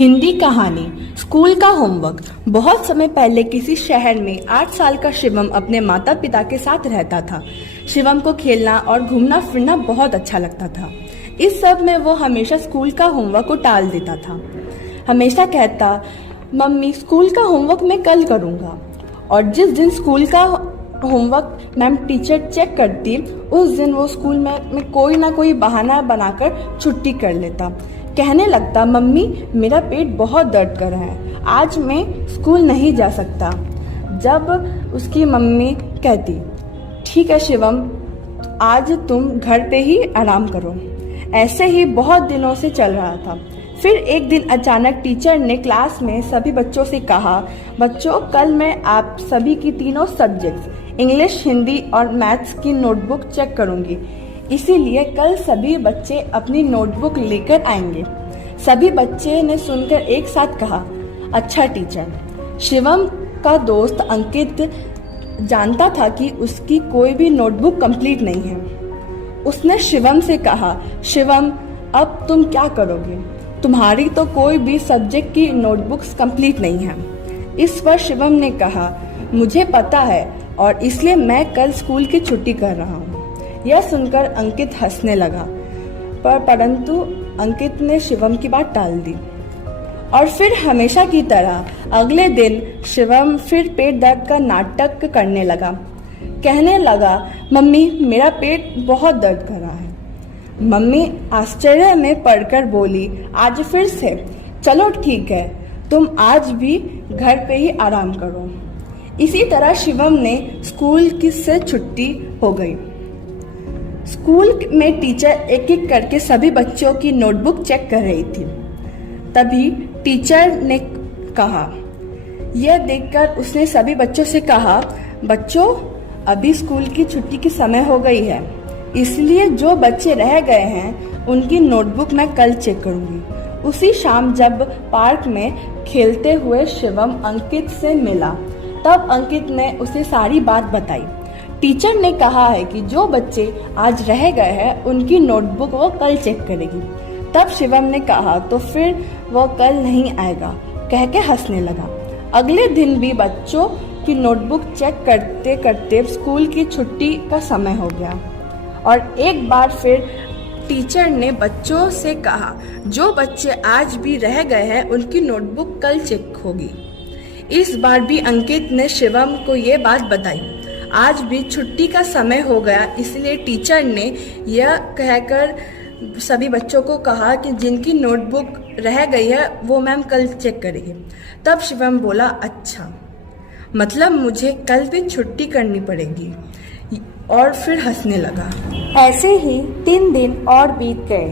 हिंदी कहानी। स्कूल का होमवर्क। बहुत समय पहले किसी शहर में 8 साल का शिवम अपने माता पिता के साथ रहता था। शिवम को खेलना और घूमना फिरना बहुत अच्छा लगता था। इस सब में वो हमेशा स्कूल का होमवर्क को टाल देता था। हमेशा कहता, मम्मी स्कूल का होमवर्क मैं कल करूँगा। और जिस दिन स्कूल का होमवर्क मैम टीचर चेक करती, उस दिन वो स्कूल में कोई ना कोई बहाना बनाकर छुट्टी कर लेता। कहने लगता, मम्मी मेरा पेट बहुत दर्द कर रहा है, आज मैं स्कूल नहीं जा सकता। जब उसकी मम्मी कहती, ठीक है शिवम, आज तुम घर पे ही आराम करो। ऐसे ही बहुत दिनों से चल रहा था। फिर एक दिन अचानक टीचर ने क्लास में सभी बच्चों से कहा, बच्चों कल मैं आप सभी की तीनों सब्जेक्ट्स इंग्लिश, हिंदी और मैथ्स की नोटबुक चेक करूंगी, इसीलिए कल सभी बच्चे अपनी नोटबुक लेकर आएंगे। सभी बच्चे ने सुनकर एक साथ कहा, अच्छा टीचर। शिवम का दोस्त अंकित जानता था कि उसकी कोई भी नोटबुक कंप्लीट नहीं है। उसने शिवम से कहा, शिवम अब तुम क्या करोगे, तुम्हारी तो कोई भी सब्जेक्ट की नोटबुक्स कंप्लीट नहीं है। इस पर शिवम ने कहा, मुझे पता है और इसलिए मैं कल स्कूल की छुट्टी कर रहा हूँ। यह सुनकर अंकित हंसने लगा, परंतु अंकित ने शिवम की बात टाल दी। और फिर हमेशा की तरह अगले दिन शिवम फिर पेट दर्द का नाटक करने लगा। कहने लगा, मम्मी मेरा पेट बहुत दर्द कर रहा है। मम्मी आश्चर्य में पड़कर बोली, आज फिर से? चलो ठीक है, तुम आज भी घर पे ही आराम करो। इसी तरह शिवम ने स्कूल की से छुट्टी हो गई। स्कूल में टीचर एक एक करके सभी बच्चों की नोटबुक चेक कर रही थी। तभी टीचर ने कहा, यह देखकर उसने सभी बच्चों से कहा, बच्चों अभी स्कूल की छुट्टी की समय हो गई है, इसलिए जो बच्चे रह गए हैं उनकी नोटबुक मैं कल चेक करूंगी। उसी शाम जब पार्क में खेलते हुए शिवम अंकित से मिला, तब अंकित ने उसे सारी बात बताई। टीचर ने कहा है कि जो बच्चे आज रह गए हैं उनकी नोटबुक वो कल चेक करेगी। तब शिवम ने कहा, तो फिर वो कल नहीं आएगा, कह के हंसने लगा। अगले दिन भी बच्चों की नोटबुक चेक करते करते स्कूल की छुट्टी का समय हो गया और एक बार फिर टीचर ने बच्चों से कहा, जो बच्चे आज भी रह गए हैं उनकी नोटबुक कल चेक होगी। इस बार भी अंकित ने शिवम को ये बात बताई। आज भी छुट्टी का समय हो गया, इसलिए टीचर ने यह कहकर सभी बच्चों को कहा कि जिनकी नोटबुक रह गई है वो मैम कल चेक करेगी। तब शिवम बोला, अच्छा मतलब मुझे कल भी छुट्टी करनी पड़ेगी, और फिर हंसने लगा। ऐसे ही 3 दिन और बीत गए।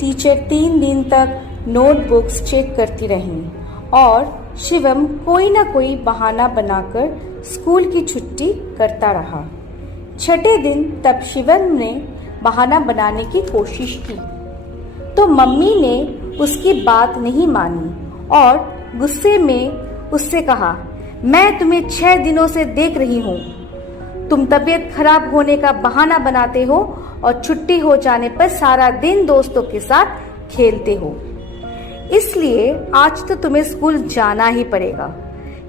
टीचर 3 दिन तक नोटबुक्स चेक करती रही और शिवम कोई ना कोई बहाना बनाकर स्कूल की छुट्टी करता रहा। छठे दिन तब शिवम ने बहाना बनाने की कोशिश की तो मम्मी ने उसकी बात नहीं मानी और गुस्से में उससे कहा, मैं तुम्हें 6 दिनों से देख रही हूँ, तुम तबीयत खराब होने का बहाना बनाते हो और छुट्टी हो जाने पर सारा दिन दोस्तों के साथ खेलते हो, इसलिए आज तो तुम्हें स्कूल जाना ही पड़ेगा।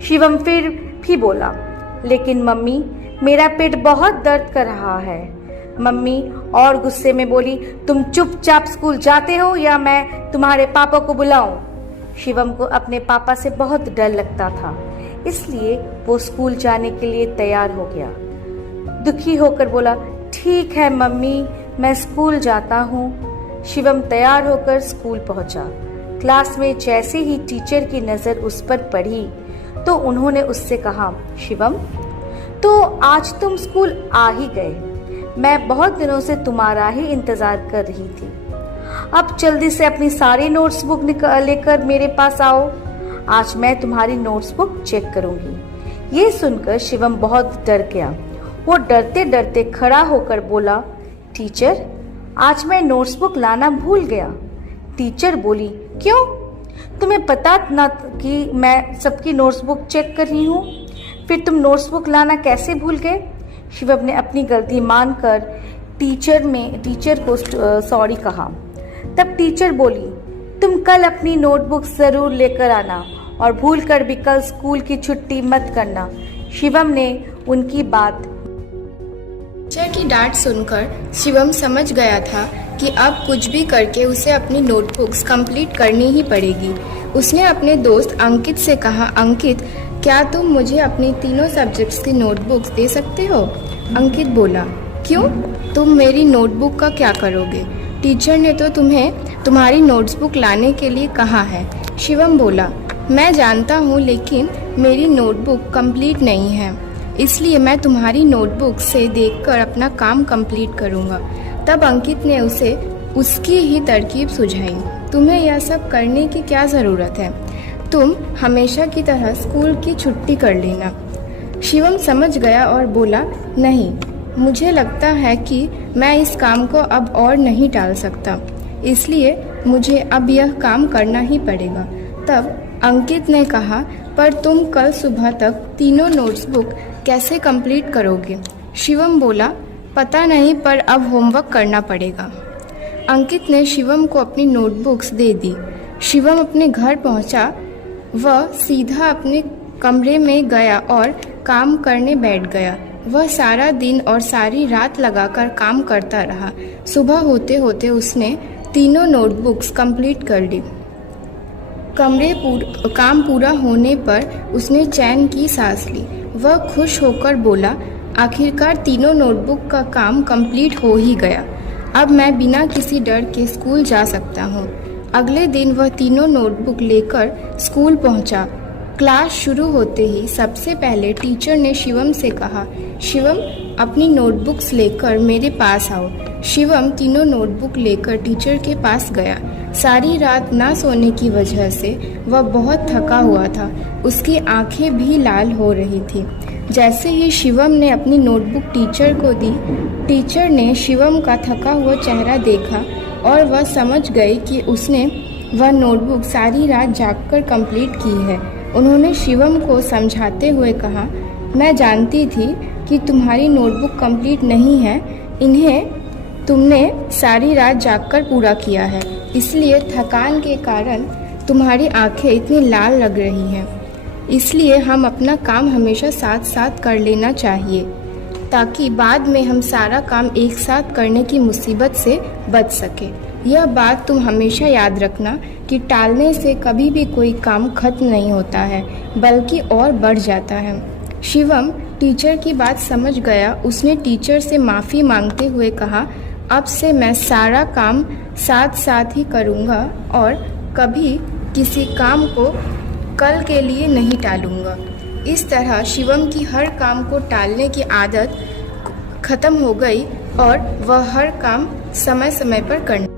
शिवम फिर भी बोला, लेकिन मम्मी मेरा पेट बहुत दर्द कर रहा है। मम्मी और गुस्से में बोली, तुम चुपचाप स्कूल जाते हो या मैं तुम्हारे पापा को बुलाऊं? शिवम को अपने पापा से बहुत डर लगता था, इसलिए वो स्कूल जाने के लिए तैयार हो गया। दुखी होकर बोला, ठीक है मम्मी, मैं स्कूल जाता हूँ। शिवम तैयार होकर स्कूल पहुंचा। क्लास में जैसे ही टीचर की नज़र उस पर पड़ी तो उन्होंने उससे कहा, शिवम तो आज तुम स्कूल आ ही गए, मैं बहुत दिनों से तुम्हारा ही इंतज़ार कर रही थी। अब जल्दी से अपनी सारी नोट्स बुक लेकर मेरे पास आओ, आज मैं तुम्हारी नोट्स बुक चेक करूंगी। ये सुनकर शिवम बहुत डर गया। वो डरते डरते खड़ा होकर बोला, टीचर आज मैं नोट्स बुक लाना भूल गया। टीचर बोली, क्यों? तुम्हें पता ना कि मैं सबकी नोट्स बुक चेक कर रही हूँ, फिर तुम नोट्स बुक लाना कैसे भूल गए? शिवम ने अपनी गलती मानकर टीचर को सॉरी कहा। तब टीचर बोली, तुम कल अपनी नोटबुक जरूर लेकर आना और भूल कर भी कल स्कूल की छुट्टी मत करना। शिवम ने उनकी बात टीचर की डांट सुनकर शिवम समझ गया था कि अब कुछ भी करके उसे अपनी नोटबुक्स कंप्लीट करनी ही पड़ेगी। उसने अपने दोस्त अंकित से कहा, अंकित क्या तुम मुझे अपनी तीनों सब्जेक्ट्स की नोटबुक्स दे सकते हो? अंकित बोला, क्यों, तुम मेरी नोटबुक का क्या करोगे? टीचर ने तो तुम्हें तुम्हारी नोटबुक लाने के लिए कहा है। शिवम बोला, मैं जानता हूँ, लेकिन मेरी नोटबुक कंप्लीट नहीं है, इसलिए मैं तुम्हारी नोटबुक से देखकर अपना काम कंप्लीट करूँगा। तब अंकित ने उसे उसकी ही तरकीब सुझाई, तुम्हें यह सब करने की क्या ज़रूरत है, तुम हमेशा की तरह स्कूल की छुट्टी कर लेना। शिवम समझ गया और बोला, नहीं, मुझे लगता है कि मैं इस काम को अब और नहीं टाल सकता, इसलिए मुझे अब यह काम करना ही पड़ेगा। तब अंकित ने कहा, पर तुम कल सुबह तक तीनों नोटबुक कैसे कंप्लीट करोगे? शिवम बोला, पता नहीं, पर अब होमवर्क करना पड़ेगा। अंकित ने शिवम को अपनी नोटबुक्स दे दी। शिवम अपने घर पहुंचा, वह सीधा अपने कमरे में गया और काम करने बैठ गया। वह सारा दिन और सारी रात लगाकर काम करता रहा। सुबह होते होते उसने तीनों नोटबुक्स कंप्लीट कर ली। काम पूरा होने पर उसने चैन की सांस ली। वह खुश होकर बोला, आखिरकार तीनों नोटबुक का काम कंप्लीट हो ही गया। अब मैं बिना किसी डर के स्कूल जा सकता हूँ। अगले दिन वह तीनों नोटबुक लेकर स्कूल पहुँचा। क्लास शुरू होते ही सबसे पहले टीचर ने शिवम से कहा, शिवम अपनी नोटबुक्स लेकर मेरे पास आओ। शिवम तीनों नोटबुक लेकर टीचर के पास गया। सारी रात ना सोने की वजह से वह बहुत थका हुआ था। उसकी आंखें भी लाल हो रही थी। जैसे ही शिवम ने अपनी नोटबुक टीचर को दी, टीचर ने शिवम का थका हुआ चेहरा देखा और वह समझ गए कि उसने वह नोटबुक सारी रात जागकर कंप्लीट की है। उन्होंने शिवम को समझाते हुए कहा, मैं जानती थी कि तुम्हारी नोटबुक कंप्लीट नहीं है, इन्हें तुमने सारी रात जागकर पूरा किया है, इसलिए थकान के कारण तुम्हारी आंखें इतनी लाल लग रही हैं। इसलिए हम अपना काम हमेशा साथ साथ कर लेना चाहिए, ताकि बाद में हम सारा काम एक साथ करने की मुसीबत से बच सके। यह बात तुम हमेशा याद रखना कि टालने से कभी भी कोई काम खत्म नहीं होता है, बल्कि और बढ़ जाता है। शिवम टीचर की बात समझ गया। उसने टीचर से माफ़ी मांगते हुए कहा, अब से मैं सारा काम साथ साथ ही करूँगा और कभी किसी काम को कल के लिए नहीं टालूँगा। इस तरह शिवम की हर काम को टालने की आदत खत्म हो गई और वह हर काम समय समय पर करना